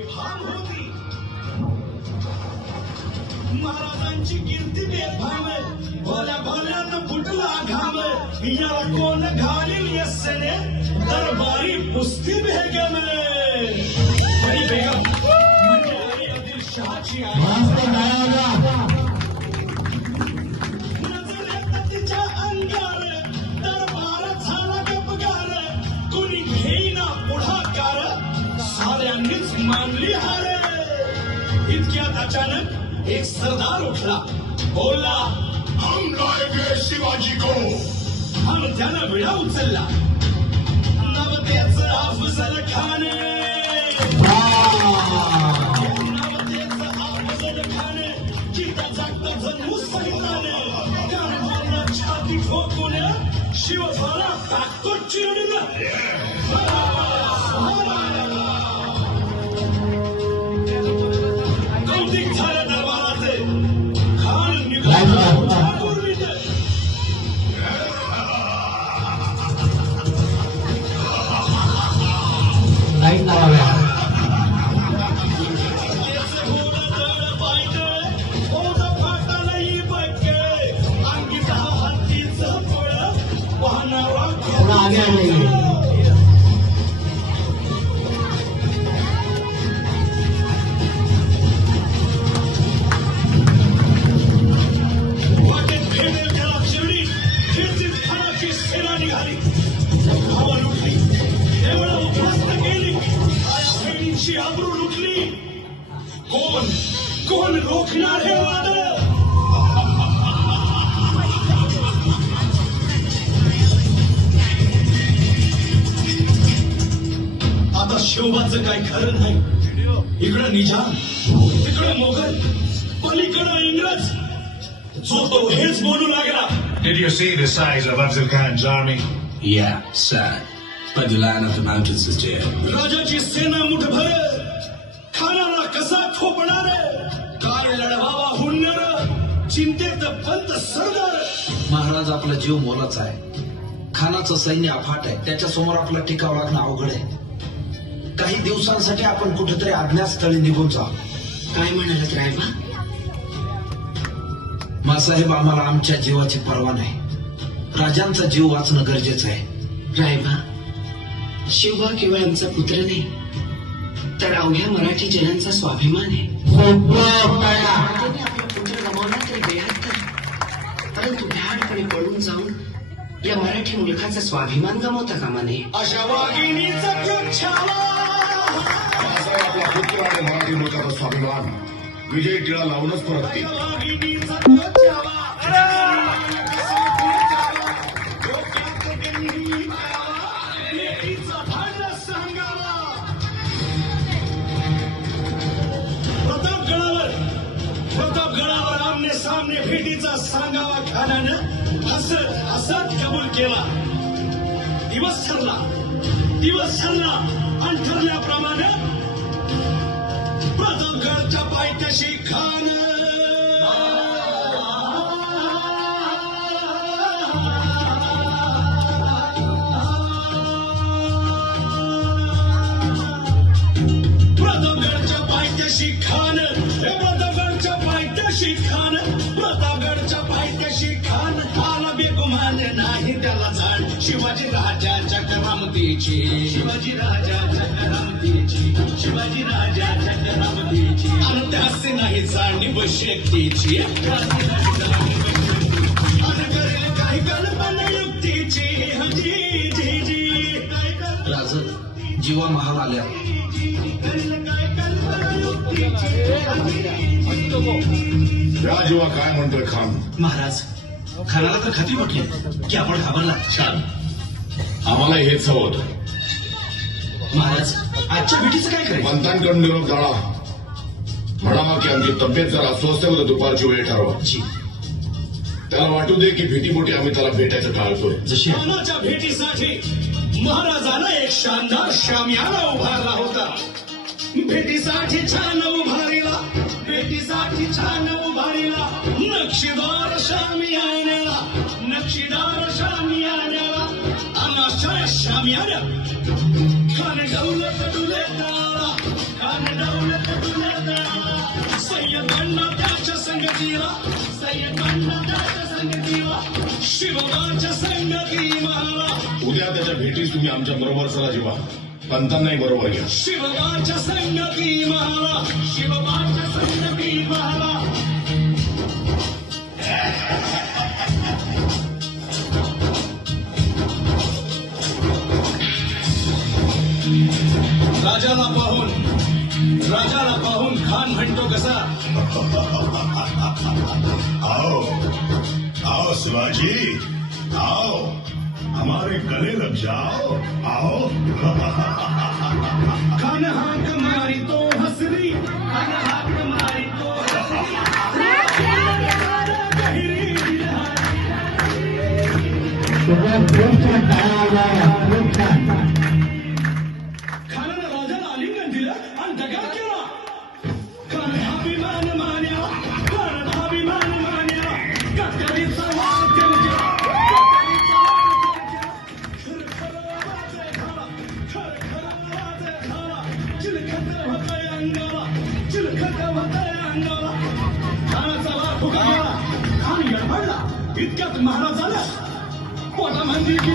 बेभान होती. महाराजांची कीर्ती बेभान, भोल्या भोल्यानं फुटला घाम. याला कोण घालील यस्सेने दरबारी पुस्ती बेगम. बडी बेगम म्हणजे आई आदिलशहाची आई. नजर येत तिच्या अंगार, दरबार झाला गपगार. कुणी घेईना पुढाकार, साऱ्यांनीच मानली हार. इतक्यात अचानक एक सरदार उठला, बोलला, हम लाएंगे शिवाजी को. आणि त्यानं विडा उचलला. नवतेच अफजल खान, नवतेच अफजल खान. जिता जागता जन्मू सहिताने त्यानं छाती ठोकून शिवबाला टाकतो चिरडीला. कौतिक झालं दरबाराचे. खान निघाला उर्मित. लाईट लावाव्या. आगे आले. सेना निघाली, हवा लुटली, देवळं उद्ध्वस्त केली, आया बहिणींची आबरू लुटली. कोण कोण रोखणार हे वादळ? आता शिवबाचं काय खरं नाही. इकडं निजाम, तिकडं मोगल, पलीकडं इंग्रज. जो तो हेच बोलू लागला. Did you see the size of Afzal Khan's army? Yeah, sir. But the line of the mountains is dead. राजाची सेना मुठभर, खानाला कसा खोपणार? काय लढवावा हुन्नर, चिंतेत पंत सरदार. महाराज आपला जीव मोलाचा आहे. खानाचं सैन्य अफाट आहे. त्याच्या समोर आपला टिकाव लागणं अवघड आहे. काही दिवसांसाठी आपण कुठेतरी अज्ञातस्थळी निघून जाऊ. काय म्हणालात रायबा? मासाहेब, आम्हाला आमच्या जीवाची पर्वा नाही. राजांचा जीव वाचणं गरजेचं आहे. रायबा, शिवबा केवळ आमचा पुत्र नाही, तर अवघ्या मराठी जनांचा स्वाभिमान आहे. त्याने आपला पुत्र गमावला तरी बेहत्तर, परंतु भ्याडपणे पळून जाऊन या मराठी मुलखाचा स्वाभिमान गमावता कामा नये. अशा वाघिणीचा क्रोध छावा. आपला पुत्र आणि मराठी मुलखाचा स्वाभिमान विजय टिळा लावूनच परततील. वाघिणीचा क्रोध छावा. डोक्यात गंगी घालावा, लेकीचं भांडं सांगावा. प्रतापगडावर आमने सामने भेटीचा सांगावा खानानं हसत हसत कबूल केला. दिवस ठरला आणि ठरल्याप्रमाणे प्रतापगडच्या पायथ्याशी खान प्रतापगडच्या पायथ्याशी खान आला बेगुमान नाही त्याला जाण. शिवाजी राजाच्या करामतीची, शिवाजी राजाच्या आणि त्याचे नाही जाणीव शक्तीची. आणि करेल काही कल्पना युक्तीची. जी जी जी राज, जीवा महाल आल्या. राजवा काय म्हणतोय खान? महाराज, खानाला तर खात्री वाटली की आपण घाबरला. छान, आम्हाला हेच हवं होतं. महाराज, आजच्या भेटीचं काय करेल? पंतांकडून निरोप जाळा. म्हणावा की आमची तब्येत जर अस्वस्थ आहे, दुपारची वेळ ठरवा. जी. त्याला वाटू दे की भीतीपोटी आम्ही त्याला भेटायचं टाळतोय. जशी खानाच्या भेटीसाठी महाराजांना एक शानदार शामियाना उभारला होता. भेटीसाठी छान उभारीला, नक्षीदार शामियान्याला, आणि अशा शामियान्या खान डौलत डुले ताळा, खान खान दौलत दुलत सय्यद अण्णा त्याच्या संगतीला सय्यद अण्णा त्याच्या संगतीला शिवबाच्या संगती मला उद्या त्याच्या भेटीस तुम्ही आमच्या बरोबर चला जीवा पंतांनाही बरोबर घ्या शिवबाच्या संगती मला शिवबाच्या संगती मला राजाला पाहून खान म्हणतो कसा आओ आओ शिवाजी आओ हमारे गले लग जाओ आओ खान हाक मारी तो हसरी खान हाक मारी तो सगळ्यात खूप छान टाळ्या वाजवा. खूप छान. खानानं राजाला आलिंगन दिलं आणि दगा केला खान अभिमान मान्या खान अभिमान मान्या कटकरीचा वार त्यांच्या खरखर आवाज झाला खरखर आवाज झाला चिलखत होतंय अंगाला चिलखत होतंय अंगाला खानाचा वार फुका गेला खान येडपडला इतक्यात महाराज आला पोटा मंदिर की